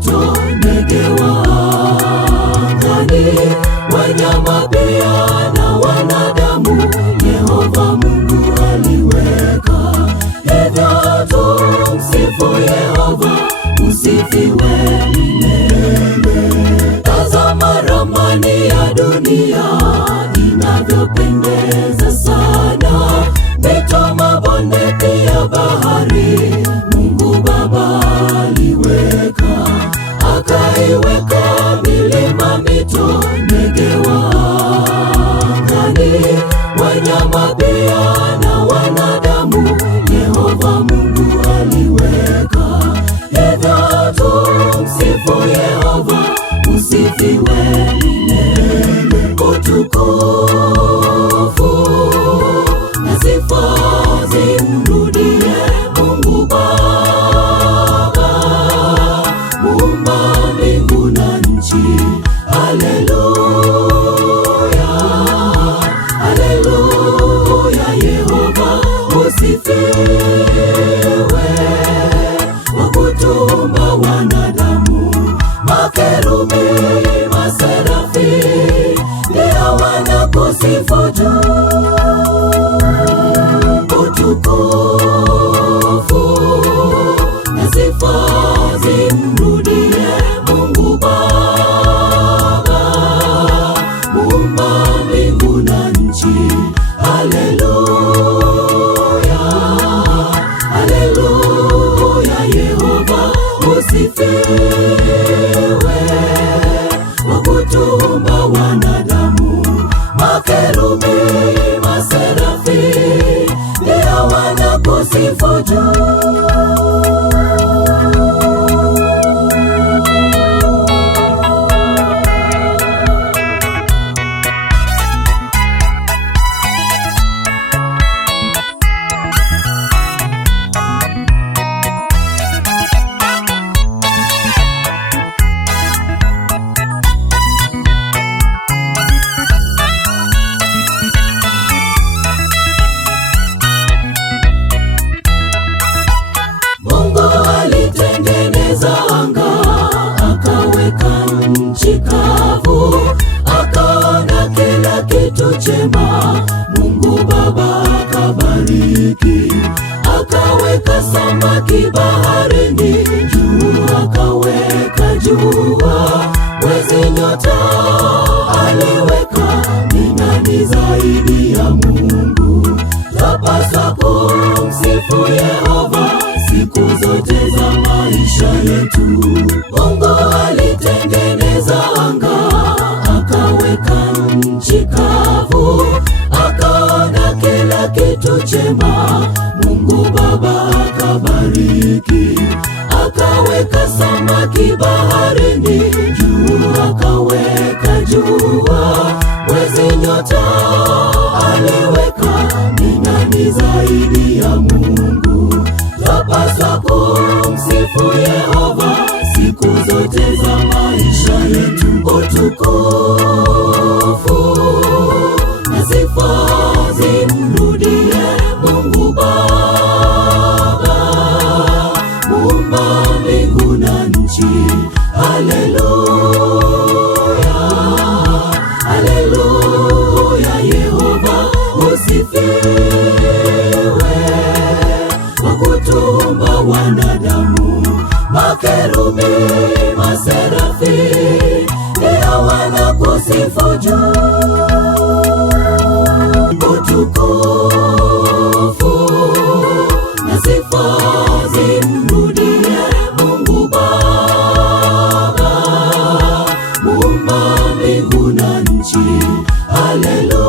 mito, ndege wa angani, wanyama pia na wanadamu, Yehova Mungu aliweka. Hivyo tumsifu Yehova, usifiwe milele. Tazama ramani ya dunia inavyopendeza sana, mito, mabonde pia bahari, Mungu Baba aliweka. Akaiweka milima, mito, ndege wa angani, wanyama pia na wanadamu, Yehova Mungu aliweka. Hivyo tumsifu Yehova, usifiwe milele. Utukufu na sifa zimrudie Mungu Baba, muumba mbingu na nchi. Haleluya, haleluya, Yehova usifiwe. Wakutuumba wanadamu, makerubi, maserafi, ndio wanakusifu juu. Utukufu na sifa zimrudie Mungu Baba, muumba mbingu na nchi. Haleluya, haleluya, Yehova usifiwe. Wakutuumba wanadamu, makerubi, maserafi, ndio wanakusifu juu. Anga akaweka nchi kavu, akaona kila kitu chema, Mungu Baba akabariki. Akaweka samaki baharini, juu akaweka jua, mwezi, nyota aliweka. Ni nani zaidi ya Mungu? Twapaswa kumsifu Yehova siku zote za maisha yetu. Mungu alitengeneza anga, akaweka nchi kavu, akaona kila kitu chema, Mungu Baba akabariki. Akaweka samaki baharini, juu akaweka jua, mwezi, nyota aliweka. Ni nani zaidi ya Mungu? Twapaswa kumsifu Yehova siku zote za maisha yetu. Utukufu na sifa zimrudie Mungu Baba, muumba mbingu na nchi. Haleluya, haleluya, Yehova usifiwe. Wakutuumba wanadamu, makerubi, maserafi, ndio wanakusifu juu. Utukufu na sifa zimrudie Mungu Baba, muumba mbingu na nchi. Haleluya.